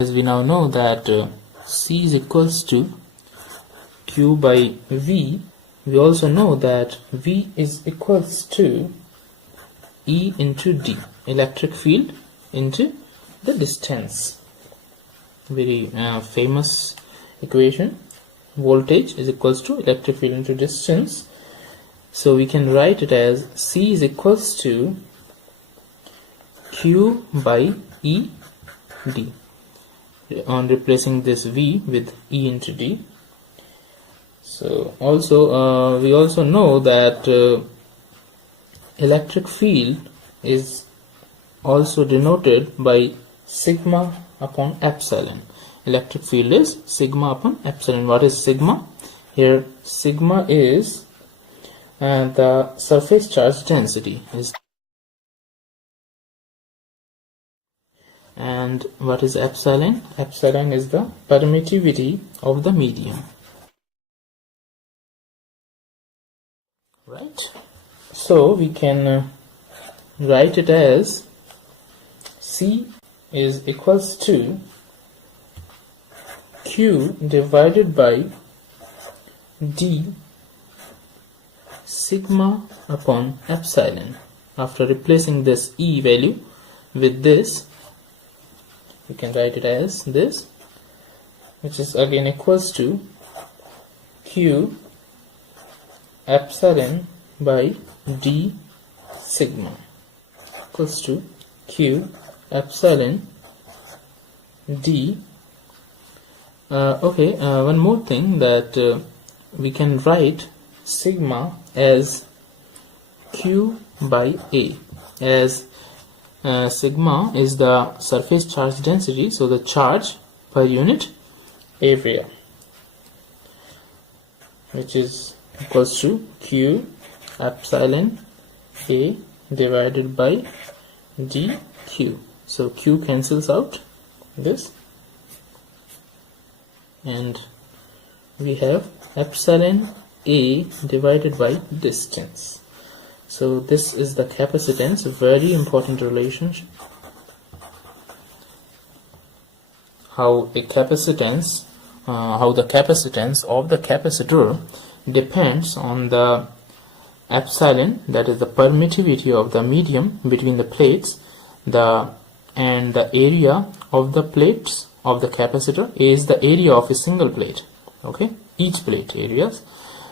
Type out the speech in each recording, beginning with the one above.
As we now know that C is equals to Q by V, we also know that V is equals to E into D, electric field into the distance. Very famous equation. Voltage is equals to electric field into distance. So we can write it as C is equals to Q by E D, on replacing this V with E into D. So also we also know that electric field is also denoted by sigma upon epsilon. Electric field is sigma upon epsilon. What is sigma? Here sigma is the surface charge density is, and what is epsilon? Epsilon is the permittivity of the medium. Right? So we can write it as C is equals to Q divided by D sigma upon epsilon. After replacing this E value with this, we can write it as this, which is again equals to Q epsilon by D sigma equals to Q epsilon D. One more thing, that we can write sigma as Q by A, as sigma is the surface charge density, so the charge per unit area, which is equals to Q epsilon A divided by dq. So Q cancels out this, and we have epsilon A divided by distance. So this is the capacitance, a very important relationship. How the capacitance of the capacitor depends on the epsilon, that is the permittivity of the medium between the plates, and the area of the plates of the capacitor. A is the area of a single plate, okay, each plate areas,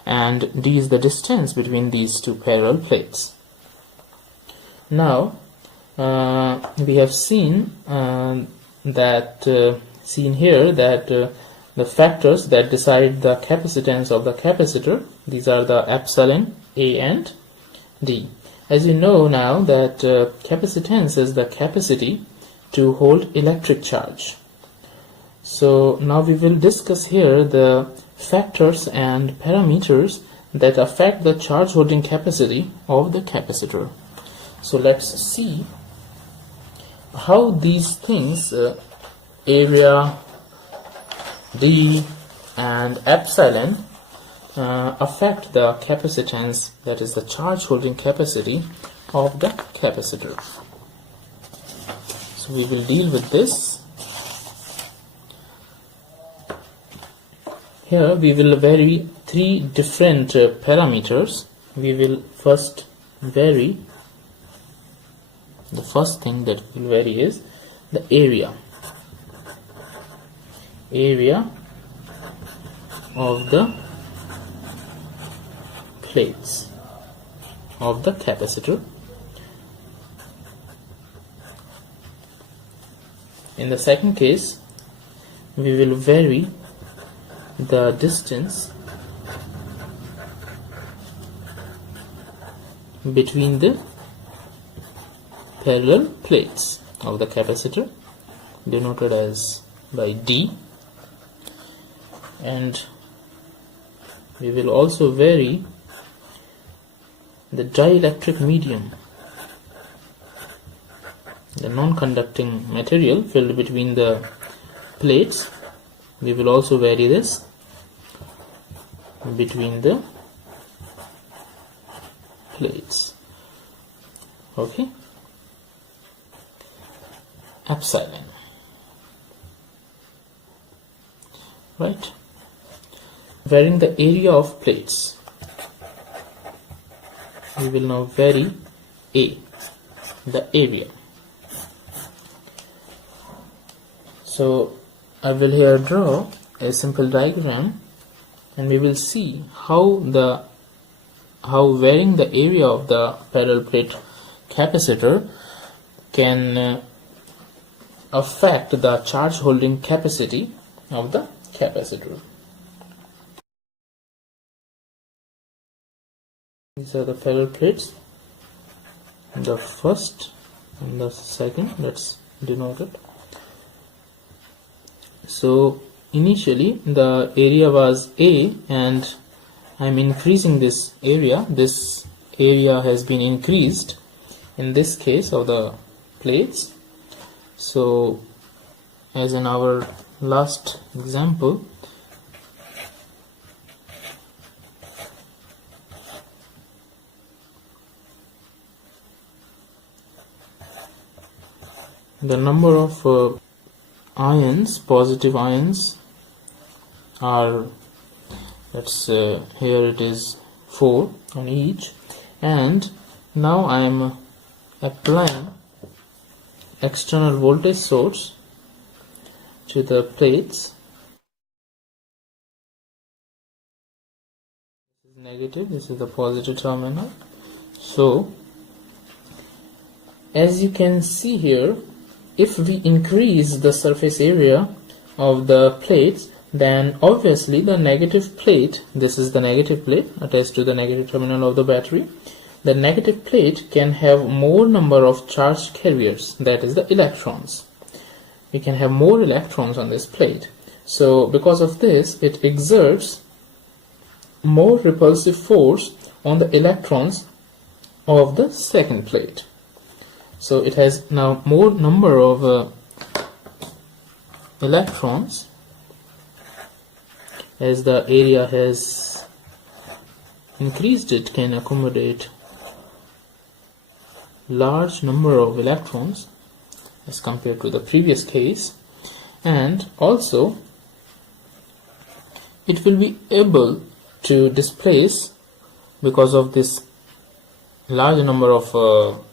and D is the distance between these two parallel plates. Now we have seen that the factors that decide the capacitance of the capacitor, these are the epsilon, A and D. As you know now that capacitance is the capacity to hold electric charge. So now we will discuss here the factors and parameters that affect the charge holding capacity of the capacitor. So let's see how these things, area, D and epsilon, affect the capacitance, that is the charge holding capacity of the capacitor. So we will deal with this. Here we will vary three different parameters. We will first vary, the first thing that we will vary is the area of the plates of the capacitor. In the second case, we will vary the distance between the parallel plates of the capacitor, denoted as by D, and we will also vary the dielectric medium, the non-conducting material filled between the plates. We will also vary this between the plates. Okay, epsilon. right? Varying the area of plates, we will now vary A, the area. So I will here draw a simple diagram, and we will see how varying the area of the parallel plate capacitor can affect the charge holding capacity of the capacitor. These are the parallel plates, the first and the second. Let's denote it. So initially the area was A, and I'm increasing this area. This area has been increased in this case of the plates. So as in our last example, the number of ions, positive ions, are, here it is 4 on each, and now I am applying external voltage source to the plates. This is negative, this is the positive terminal. So as you can see here, if we increase the surface area of the plates, then obviously the negative plate, this is the negative plate attached to the negative terminal of the battery, the negative plate can have more number of charged carriers, that is the electrons. We can have more electrons on this plate. So because of this, it exerts more repulsive force on the electrons of the second plate. So it has now more number of electrons, as the area has increased. It can accommodate large number of electrons as compared to the previous case, and also it will be able to displace, because of this large number of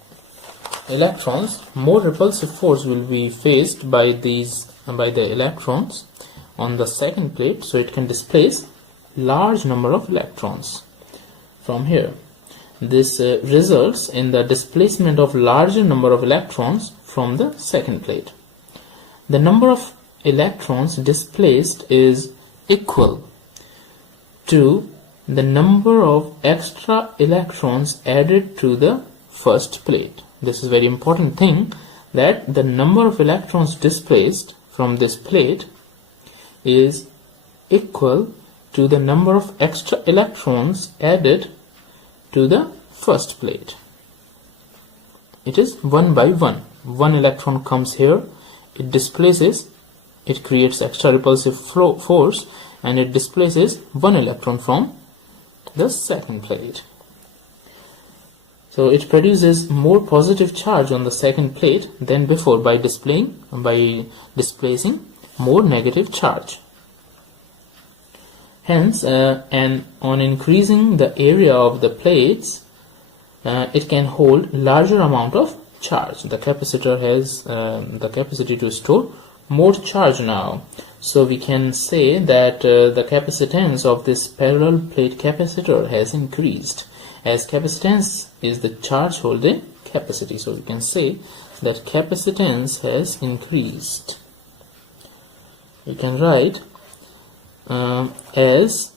electrons, more repulsive force will be faced by the electrons on the second plate, so it can displace large number of electrons from here. This results in the displacement of larger number of electrons from the second plate. The number of electrons displaced is equal to the number of extra electrons added to the first plate. This is a very important thing, that the number of electrons displaced from this plate is equal to the number of extra electrons added to the first plate. It is 1 by 1. One electron comes here, it displaces, it creates extra repulsive force, and it displaces one electron from the second plate. So it produces more positive charge on the second plate than before by displacing more negative charge. Hence, and on increasing the area of the plates, it can hold larger amount of charge. The capacitor has the capacity to store more charge now. So we can say that the capacitance of this parallel plate capacitor has increased, as capacitance is the charge holding capacity. So we can say that capacitance has increased. We can write as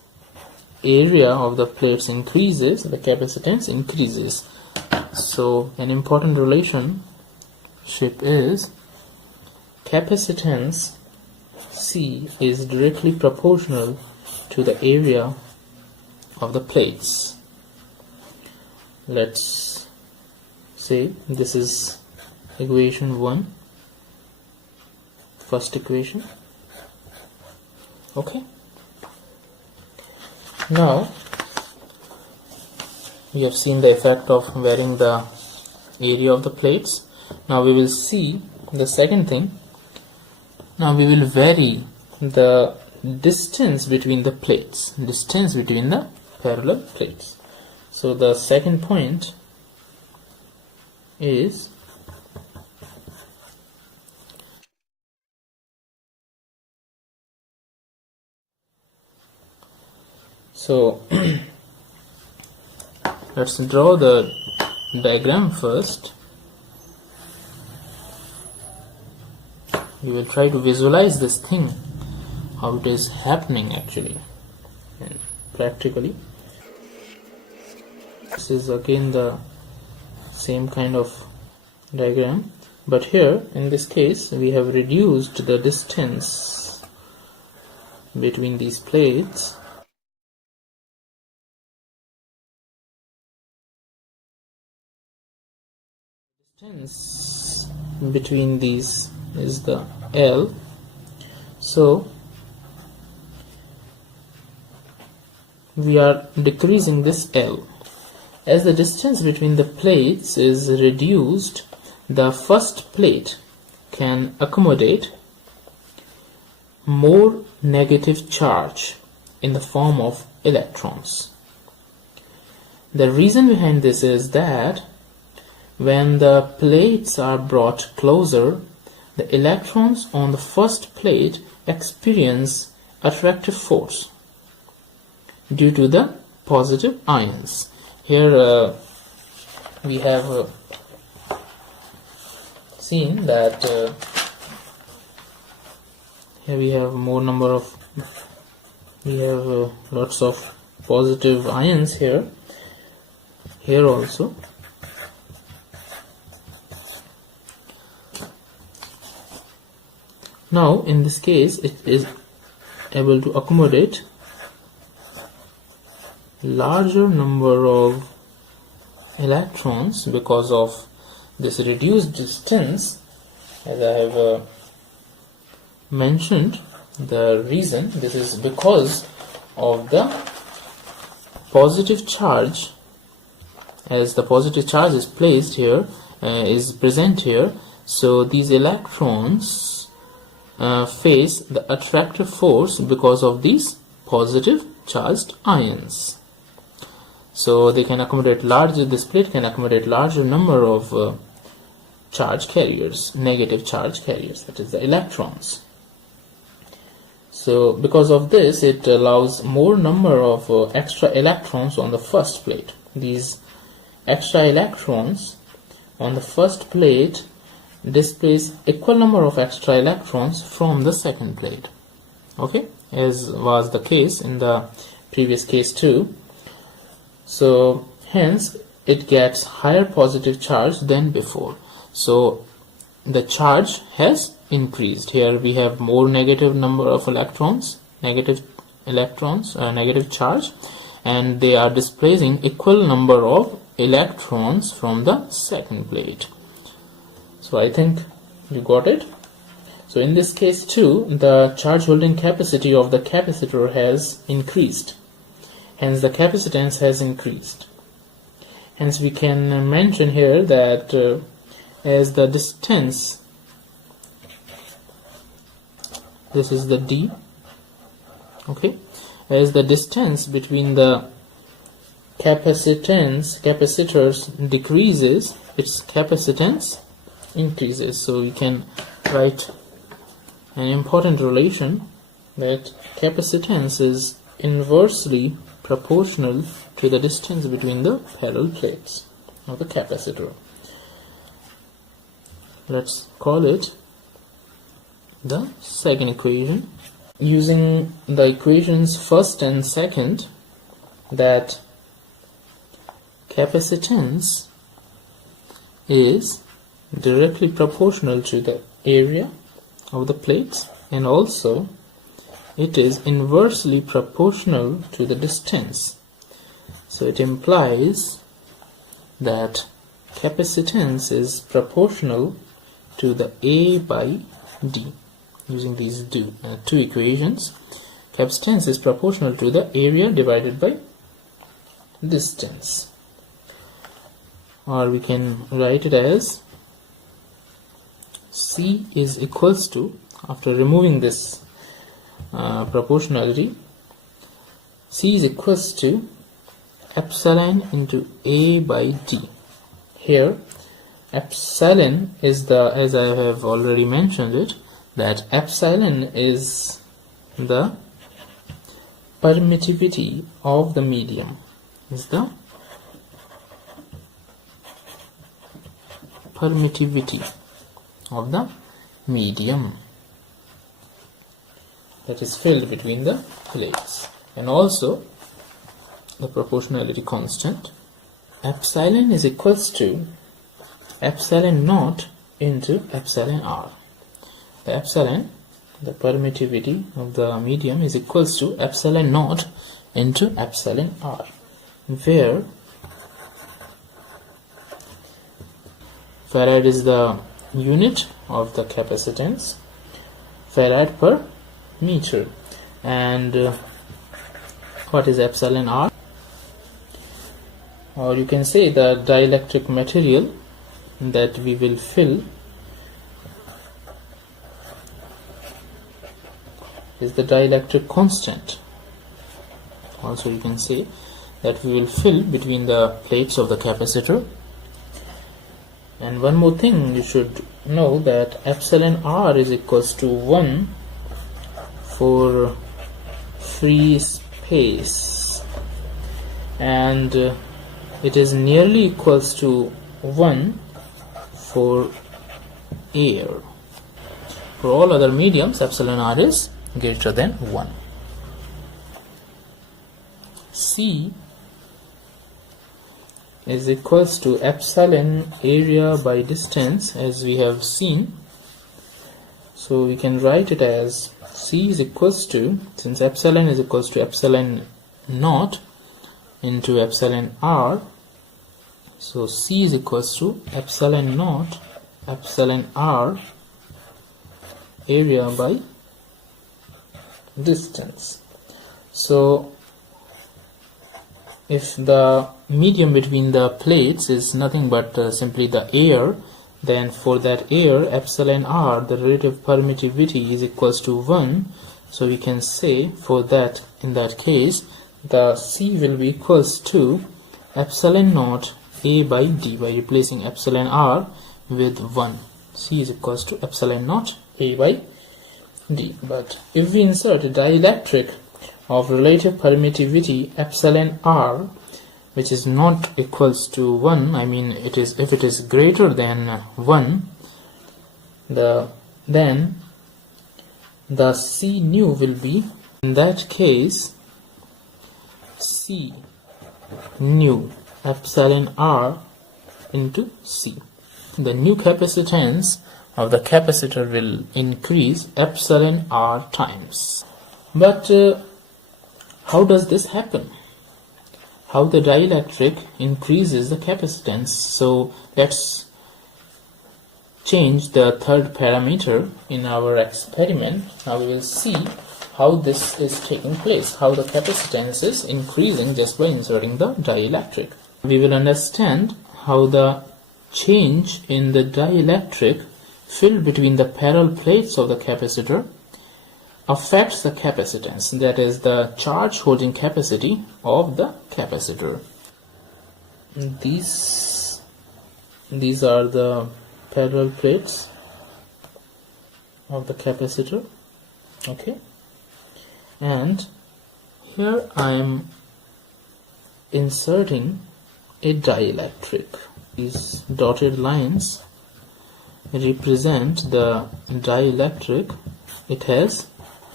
area of the plates increases, the capacitance increases. So an important relationship is capacitance C is directly proportional to the area of the plates. Let's say this is equation 1, first equation. Okay. Now we have seen the effect of varying the area of the plates. Now we will see the second thing. Now we will vary the distance between the plates, distance between the parallel plates. So the second point is so let's draw the diagram first. You will try to visualize this thing, how it is happening actually and practically. This is again the same kind of diagram, but here in this case we have reduced the distance between these plates. Distance between these is the L. So we are decreasing this L. As the distance between the plates is reduced, the first plate can accommodate more negative charge in the form of electrons. The reason behind this is that when the plates are brought closer, the electrons on the first plate experience attractive force due to the positive ions. Here we have seen that here we have more number of, we have lots of positive ions here also. Now in this case it is able to accommodate larger number of electrons because of this reduced distance. As I have mentioned, the reason, this is because of the positive charge. As the positive charge is placed here, is present here, so these electrons face the attractive force because of these positive charged ions. So they can accommodate larger, this plate can accommodate larger number of charge carriers, negative charge carriers, that is the electrons. So because of this, it allows more number of extra electrons on the first plate. These extra electrons on the first plate displace equal number of extra electrons from the second plate, okay, as was the case in the previous case too. So hence it gets higher positive charge than before, so the charge has increased. Here we have more negative number of electrons, negative charge, and they are displacing equal number of electrons from the second plate. So I think you got it. So in this case too, the charge holding capacity of the capacitor has increased, hence the capacitance has increased. Hence we can mention here that as the distance, this is the D, okay, as the distance between the capacitors decreases, its capacitance increases. So we can write an important relation that capacitance is inversely proportional to the distance between the parallel plates of the capacitor. Let's call it the second equation. Using the equations first and second, that capacitance is directly proportional to the area of the plates, and also it is inversely proportional to the distance. So it implies that capacitance is proportional to the A by D. Using these two equations, capacitance is proportional to the area divided by distance, or we can write it as C is equals to, after removing this proportionality, C is equals to epsilon into A by D. Here epsilon is the, as I have already mentioned it, that epsilon is the permittivity of the medium, is the permittivity of the medium that is filled between the plates, and also the proportionality constant epsilon is equals to epsilon naught into epsilon r. The epsilon, the permittivity of the medium, is equals to epsilon naught into epsilon r, where farad is the unit of the capacitance, farad per meter, and what is epsilon r? Or you can say the dielectric material that we will fill is the dielectric constant. Also you can say that we will fill between the plates of the capacitor. And one more thing you should know, that epsilon r is equals to 1 for free space, and it is nearly equals to 1 for air. For all other mediums, epsilon r is greater than 1. C is equals to epsilon area by distance, as we have seen. So we can write it as C is equals to, since epsilon is equals to epsilon naught into epsilon r, so C is equals to epsilon naught epsilon r area by distance. So if the medium between the plates is nothing but simply the air, then for that air epsilon r, the relative permittivity, is equals to 1. So we can say for that, in that case, the C will be equals to epsilon naught A by D, by replacing epsilon r with 1. C is equals to epsilon naught A by D. But if we insert a dielectric of relative permittivity epsilon r, which is not equals to 1, I mean it is, if it is greater than 1, then the C nu will be, in that case, C nu epsilon r into C. The new capacitance of the capacitor will increase epsilon r times. But how does this happen? How the dielectric increases the capacitance? So let's change the third parameter in our experiment. Now we will see how this is taking place, how the capacitance is increasing just by inserting the dielectric. We will understand how the change in the dielectric filled between the parallel plates of the capacitor affects the capacitance, that is the charge holding capacity of the capacitor. These are the parallel plates of the capacitor, okay, and here I am inserting a dielectric. These dotted lines represent the dielectric. It has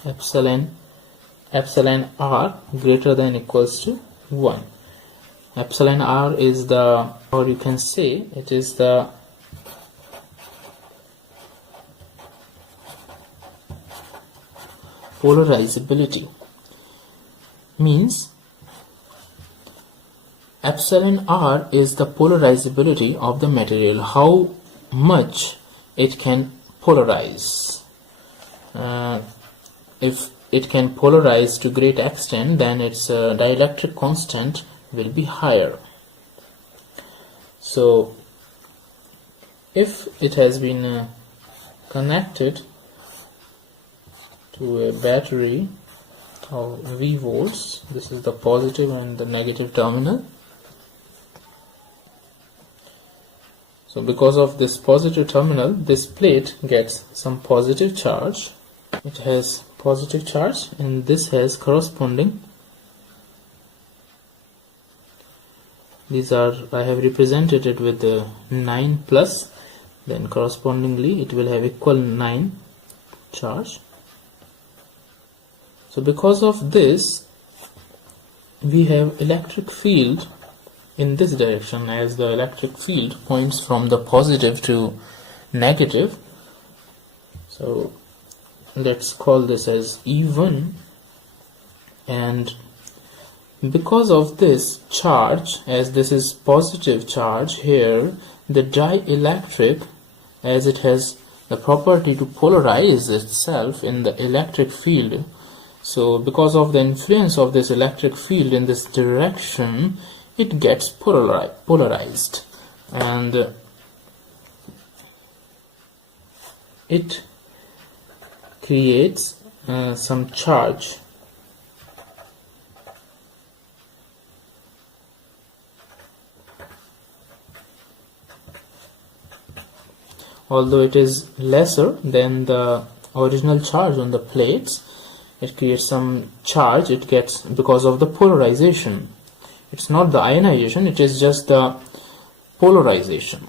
epsilon r greater than equals to 1. Epsilon r is the, or you can say it is the polarizability, means epsilon r is the polarizability of the material, how much it can polarize. If it can polarize to great extent, then its dielectric constant will be higher. So if it has been connected to a battery of V volts. This is the positive and the negative terminal. So because of this positive terminal, this plate gets some positive charge. It has positive charge, and this has corresponding. These are, I have represented it with the 9 plus, then correspondingly it will have equal 9 charge. So because of this, we have electric field in this direction, as the electric field points from the positive to negative. So let's call this as E1, and because of this charge, as this is positive charge here, the dielectric, as it has the property to polarize itself in the electric field, so because of the influence of this electric field in this direction, it gets polarized, and it creates some charge. Although it is lesser than the original charge on the plates, it creates some charge. It gets because of the polarization. It's not the ionization, it is just the polarization,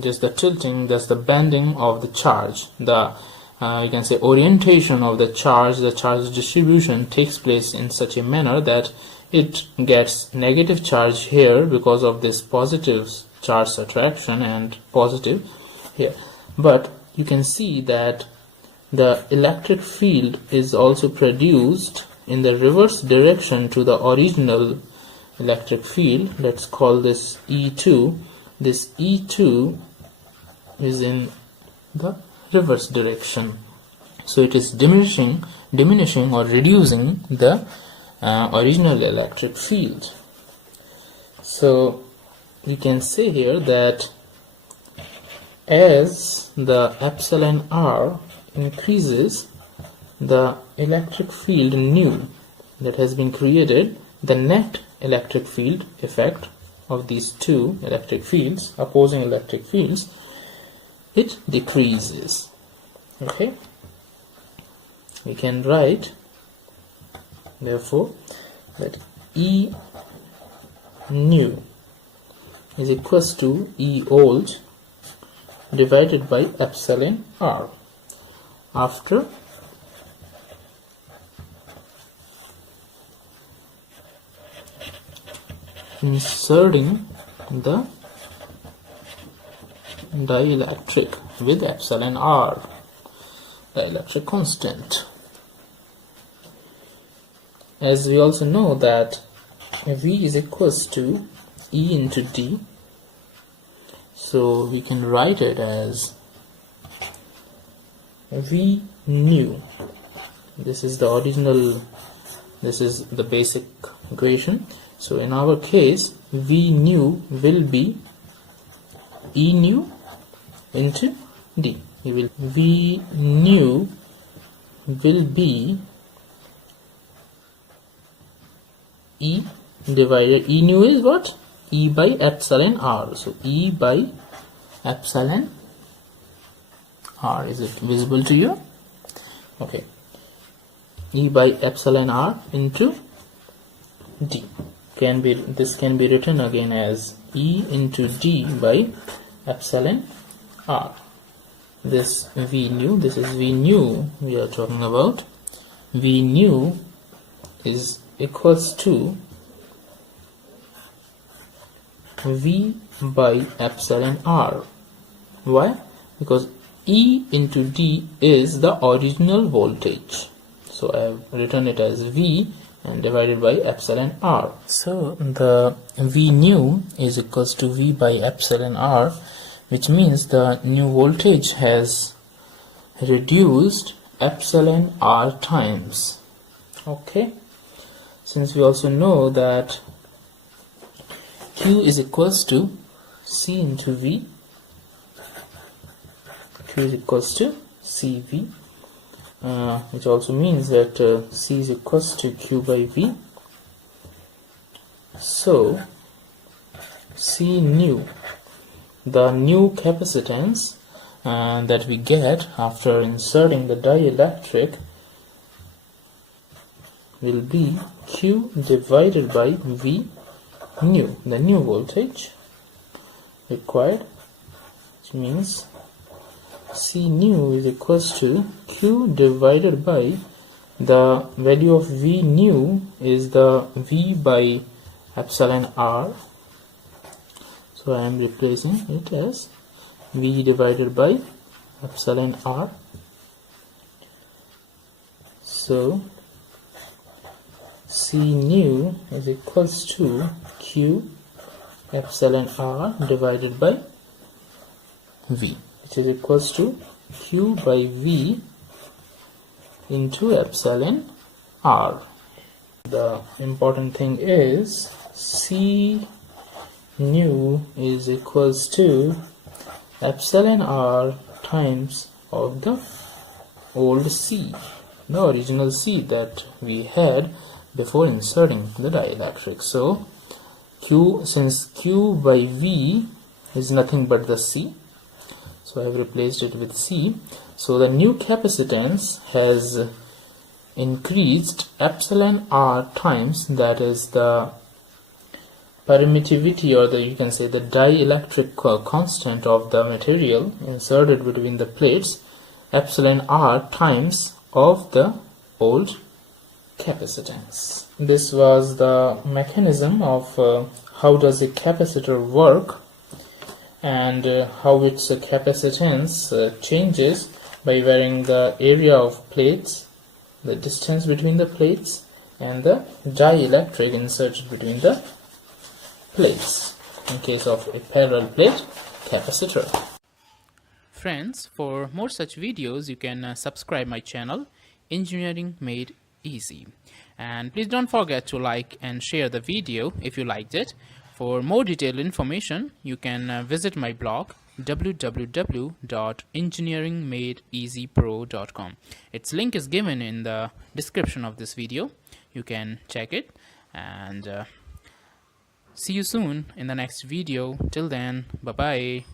just the tilting, that's the bending of the charge. The you can say orientation of the charge distribution takes place in such a manner that it gets negative charge here because of this positive charge attraction and positive here. But you can see that the electric field is also produced in the reverse direction to the original electric field. Let's call this E2. This E2 is in the reverse direction, so it is diminishing or reducing the original electric field. So we can say here that as the epsilon r increases, the electric field nu that has been created, the net electric field effect of these two electric fields, opposing electric fields, it decreases. Okay, we can write therefore that E nu is equals to E old divided by epsilon r. After inserting the dielectric with epsilon r, dielectric constant. As we also know that V is equals to E into D, so we can write it as V nu. This is the original, this is the basic equation. So in our case, V nu will be E nu into D. V nu will be E divided, E nu is what? E by epsilon r. So E by epsilon r. Is it visible to you? Okay. E by epsilon r into D. This can be written again as E into D by epsilon r. This V nu, this is V nu we are talking about. V nu is equals to V by epsilon r. Why? Because E into D is the original voltage. So I have written it as V and divided by epsilon r. So the V nu is equals to V by epsilon r, which means the new voltage has reduced epsilon r times. Okay, since we also know that Q is equals to C into V, Q is equals to CV, which also means that C is equals to Q by V. So C new, the new capacitance that we get after inserting the dielectric, will be Q divided by V new, the new voltage required, which means C new is equals to Q divided by the value of V new is the V by epsilon R. So I am replacing it as V divided by epsilon R. So C new is equals to Q epsilon R divided by V, which is equals to Q by V into epsilon R. The important thing is C new is equals to epsilon R times of the old C, the original C that we had before inserting the dielectric. So Q, since Q by V is nothing but the C, so I have replaced it with C. So the new capacitance has increased epsilon R times, that is the permittivity, or you can say the dielectric constant of the material inserted between the plates, epsilon R times of the old capacitance. This was the mechanism of how does a capacitor work, and how its capacitance changes by varying the area of plates, the distance between the plates, and the dielectric inserted between the plates in case of a parallel plate capacitor. Friends, for more such videos you can subscribe my channel Engineering Made Easy, and please don't forget to like and share the video if you liked it. For more detailed information you can visit my blog www.engineeringmadeeasypro.com. its link is given in the description of this video. You can check it, and see you soon in the next video. Till then, bye bye.